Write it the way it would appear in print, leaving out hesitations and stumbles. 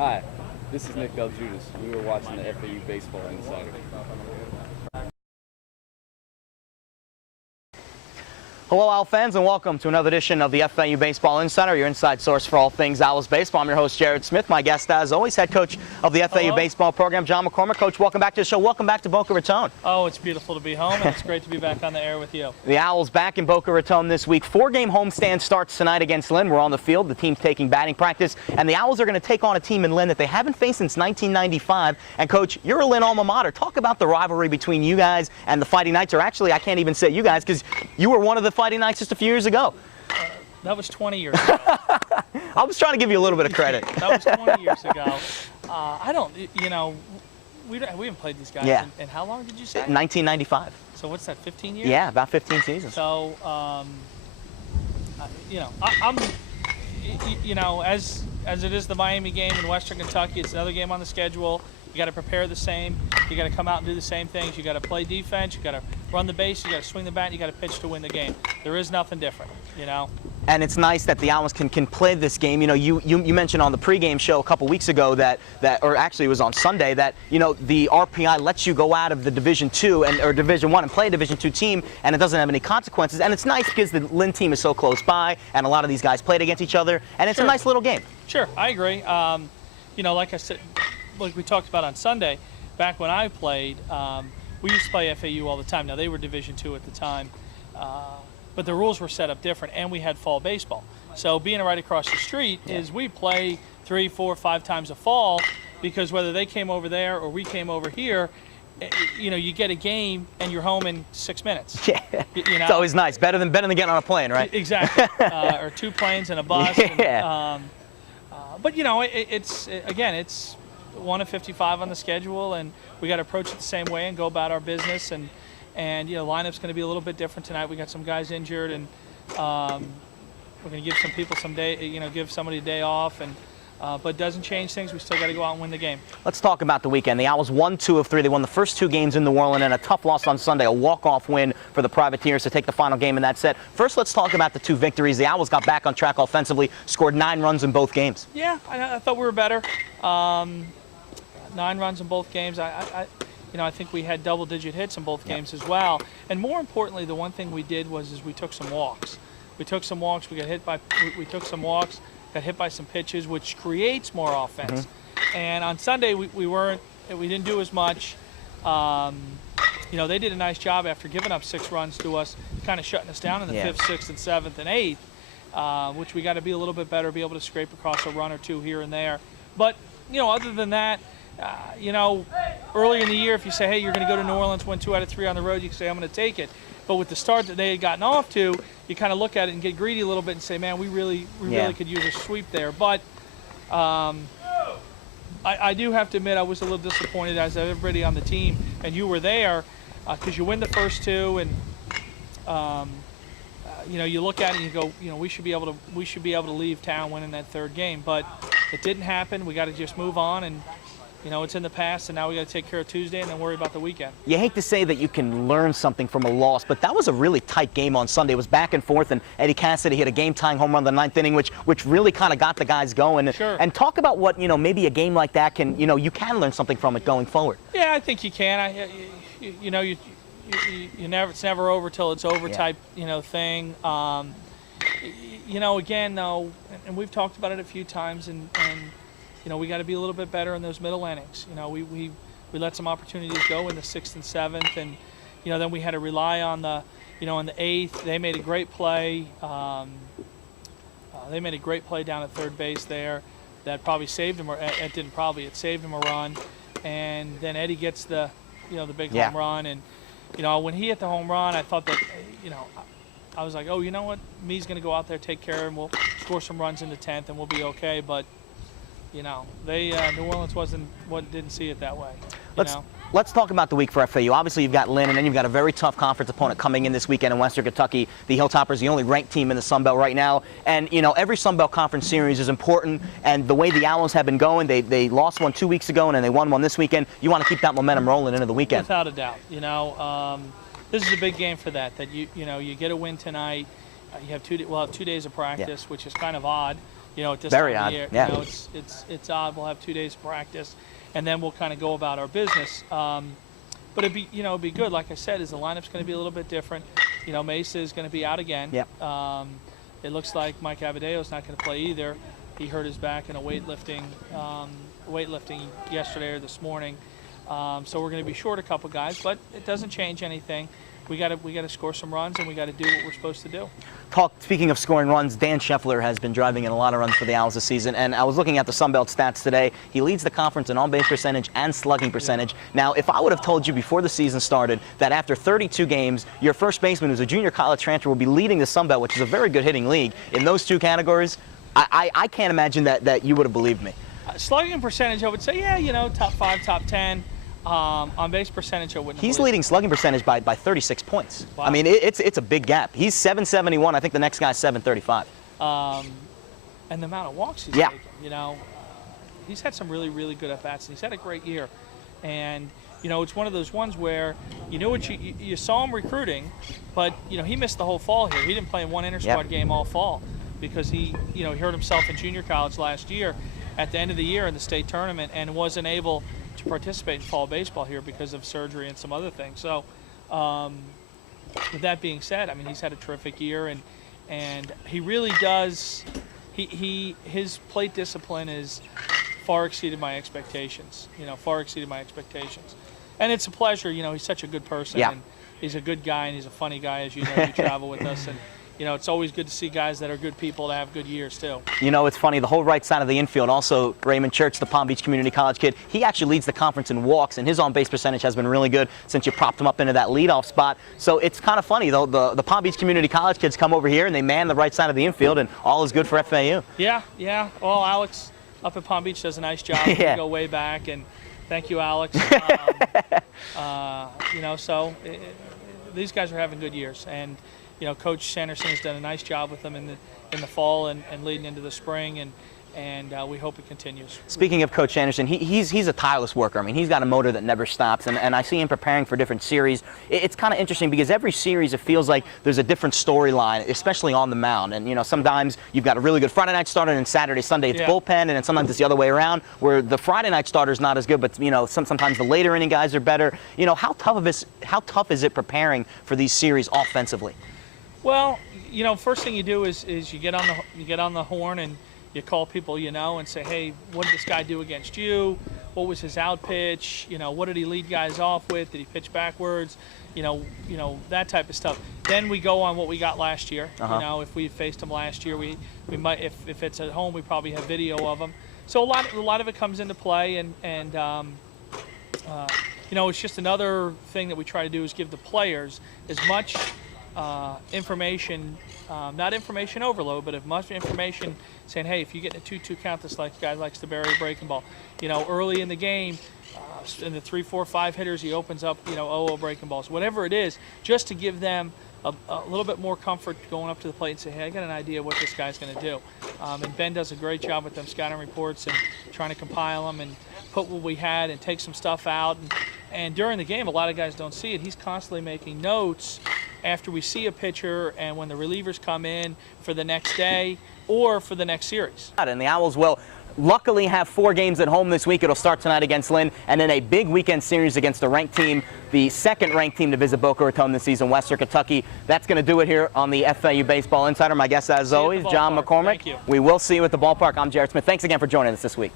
Hi, this is Nick Del Judas. We were watching the FAU Baseball Insider. Hello, Owl fans, and welcome to another edition of the FAU Baseball Insider, your inside source for all things Owls baseball. I'm your host, Jared Smith. My guest, as always, head coach of the FAU baseball program, John McCormick. Coach, welcome back to the show. Welcome back to Boca Raton. Oh, it's beautiful to be home, and it's great to be back on the air with you. The Owls back in Boca Raton this week. 4-game homestand starts tonight against Lynn. We're on the field. The team's taking batting practice, and the Owls are going to take on a team in Lynn that they haven't faced since 1995. And, Coach, you're a Lynn alma mater. Talk about the rivalry between you guys and the Fighting Knights, or actually, I can't even say you guys, because you were one of the Fighting Knights just a few years ago. That was 20 years ago. I was trying to give you a little bit of credit. That was 20 years ago. I don't, we haven't played these guys in how long did you say? 1995. So what's that, 15 years? Yeah, about 15 seasons. So, as it is the Miami game in Western Kentucky, it's another game on the schedule. You got to prepare the same. You got to come out and do the same things. You got to play defense. You got to run the base. You got to swing the bat. And you got to pitch to win the game. There is nothing different, And it's nice that the Owls can play this game. You mentioned on the pregame show a couple weeks ago or actually it was on Sunday, that the RPI lets you go out of the Division II or Division I and play a Division II team, and it doesn't have any consequences. And it's nice because the Lynn team is so close by, and a lot of these guys played against each other, and it's a nice little game. Sure, I agree. Like I said, like we talked about on Sunday, back when I played, we used to play FAU all the time. Now, they were Division II at the time, but the rules were set up different, and we had fall baseball. So being right across the street is we play 3, 4, 5 times a fall, because whether they came over there or we came over here, you get a game and you're home in 6 mintes. Yeah, it's always nice. Better than getting on a plane, right? Exactly. Or 2 planes and a bus. Yeah. But it's 1 of 55 on the schedule, and we got to approach it the same way and go about our business. And lineup's going to be a little bit different tonight. We got some guys injured, and we're going to give some people some day, give somebody a day off. And but it doesn't change things. We still got to go out and win the game. Let's talk about the weekend. The Owls won 2 of 3. They won the first 2 games in New Orleans, and a tough loss on Sunday, a walk-off win for the Privateers to take the final game in that set. First, let's talk about the 2 victories. The Owls got back on track offensively, scored 9 runs in both games. Yeah, I thought we were better. 9 runs in both games. I think we had double-digit hits in both games as well. And more importantly, the one thing we did was we took some walks. We took some walks. We took some walks. Got hit by some pitches, which creates more offense. And on Sunday, we didn't do as much. They did a nice job after giving up 6 runs to us, kind of shutting us down in the 5th, 6th, and 7th, and 8th, which we got to be a little bit better, be able to scrape across a run or 2 here and there. But other than that, early in the year, if you say, hey, you're going to go to New Orleans, win 2 out of 3 on the road, you can say, I'm going to take it. But with the start that they had gotten off to, you kind of look at it and get greedy a little bit and say, man, we really could use a sweep there. But I do have to admit I was a little disappointed, as everybody on the team, and you were there, because you win the first 2, and you look at it and you go, we should be able to leave town winning that 3rd game. But it didn't happen. We got to just move on, and it's in the past, and now we got to take care of Tuesday and then worry about the weekend. You hate to say that you can learn something from a loss, but that was a really tight game on Sunday. It was back and forth, and Eddie Cassidy hit a game-tying home run in the 9th inning, which really kind of got the guys going. Sure. And talk about what maybe a game like that can you can learn something from it going forward. Yeah, I think you can. It's never over till it's over type thing. Again though, and we've talked about it a few times, and we got to be a little bit better in those middle innings. We let some opportunities go in the 6th and 7th, and then we had to rely on the on the 8th. They made a great play. They made a great play down at 3rd base there that probably saved him, or it didn't probably, it saved him a run. And then Eddie gets the the big home run, and when he hit the home run, I thought that I was like, oh, you know what, Me's going to go out there, take care, and we'll score some runs in the 10th, and we'll be okay. But New Orleans didn't see it that way. Let's talk about the week for FAU. Obviously, you've got Lynn, and then you've got a very tough conference opponent coming in this weekend in Western Kentucky. The Hilltoppers, the only ranked team in the Sun Belt right now. And, every Sun Belt Conference series is important. And the way the Owls have been going, they lost one 2 weeks ago, and then they won one this weekend. You want to keep that momentum rolling into the weekend. Without a doubt. This is a big game for that. That you get a win tonight. We'll have 2 days of practice, which is kind of odd. At this Very time odd. of year. Yeah. It's odd. We'll have 2 days of practice, and then we'll kind of go about our business. But it'd be good. Like I said, is the lineup's going to be a little bit different. Mesa is going to be out again. Yep. It looks like Mike Avadeo's not going to play either. He hurt his back in a weightlifting yesterday or this morning. So we're going to be short a couple guys, but it doesn't change anything. We got to score some runs, and we got to do what we're supposed to do. Speaking of scoring runs, Dan Scheffler has been driving in a lot of runs for the Owls this season, and I was looking at the Sun Belt stats today. He leads the conference in on-base percentage and slugging percentage. Now, if I would have told you before the season started that after 32 games, your first baseman who's a junior college transfer will be leading the Sun Belt, which is a very good hitting league, in those two categories, I can't imagine that you would have believed me. Slugging percentage, I would say, top 5, top 10. On base percentage, I wouldn't. He's believe. leading slugging percentage by 36 points. Wow. I mean, it's a big gap. He's 771. I think the next guy's 735. And the amount of walks he's Yeah. taken, he's had some really, really good at-bats, and he's had a great year. And, it's one of those ones where, you saw him recruiting, but, he missed the whole fall here. He didn't play in one inter-squad game all fall because he hurt himself in junior college last year at the end of the year in the state tournament and wasn't able to participate in fall baseball here because of surgery and some other things. So, with that being said, I mean, he's had a terrific year, and he really does. His plate discipline is far exceeded my expectations. Far exceeded my expectations, and it's a pleasure. He's such a good person. Yeah. And he's a good guy, and he's a funny guy, as you know. You travel with us, and it's always good to see guys that are good people to have good years too. It's funny, the whole right side of the infield, also Raymond Church, the Palm Beach Community College kid, he actually leads the conference in walks, and his on-base percentage has been really good since you propped him up into that leadoff spot. So it's kind of funny, though, the Palm Beach Community College kids come over here and they man the right side of the infield, and all is good for FAU. Yeah. Well, Alex up at Palm Beach does a nice job. Yeah. We go way back, and thank you, Alex. These guys are having good years, and Coach Sanderson has done a nice job with them in the fall and leading into the spring, and we hope it continues. Speaking of Coach Anderson, he's a tireless worker. I mean, he's got a motor that never stops, and I see him preparing for different series. It's kind of interesting because every series it feels like there's a different storyline, especially on the mound. And sometimes you've got a really good Friday night starter, and Saturday, Sunday it's bullpen, and then sometimes it's the other way around, where the Friday night starter is not as good, but sometimes the later inning guys are better. How tough is it preparing for these series offensively? Well, first thing you do is you get on the horn and you call people and say, hey, what did this guy do against you? What was his out pitch? What did he lead guys off with? Did he pitch backwards? That type of stuff. Then we go on what we got last year. If we faced him last year, we might, if it's at home, we probably have video of him. So a lot of it comes into play, and it's just another thing that we try to do is give the players as much information, not information overload, but as much information saying, hey, if you get in a 2-2 count, this guy likes to bury a breaking ball. Early in the game, in the 3, 4, 5 hitters, he opens up, 0-0 breaking balls. Whatever it is, just to give them a little bit more comfort going up to the plate and say, hey, I got an idea what this guy's going to do. And Ben does a great job with them scouting reports and trying to compile them and put what we had and take some stuff out. And during the game, a lot of guys don't see it. He's constantly making notes after we see a pitcher and when the relievers come in for the next day or for the next series. And the Owls will luckily have 4 games at home this week. It'll start tonight against Lynn, and then a big weekend series against the ranked team, the second-ranked team to visit Boca Raton this season, Western Kentucky. That's going to do it here on the FAU Baseball Insider. My guest, as always, John McCormick. Thank you. We will see you at the ballpark. I'm Jared Smith. Thanks again for joining us this week.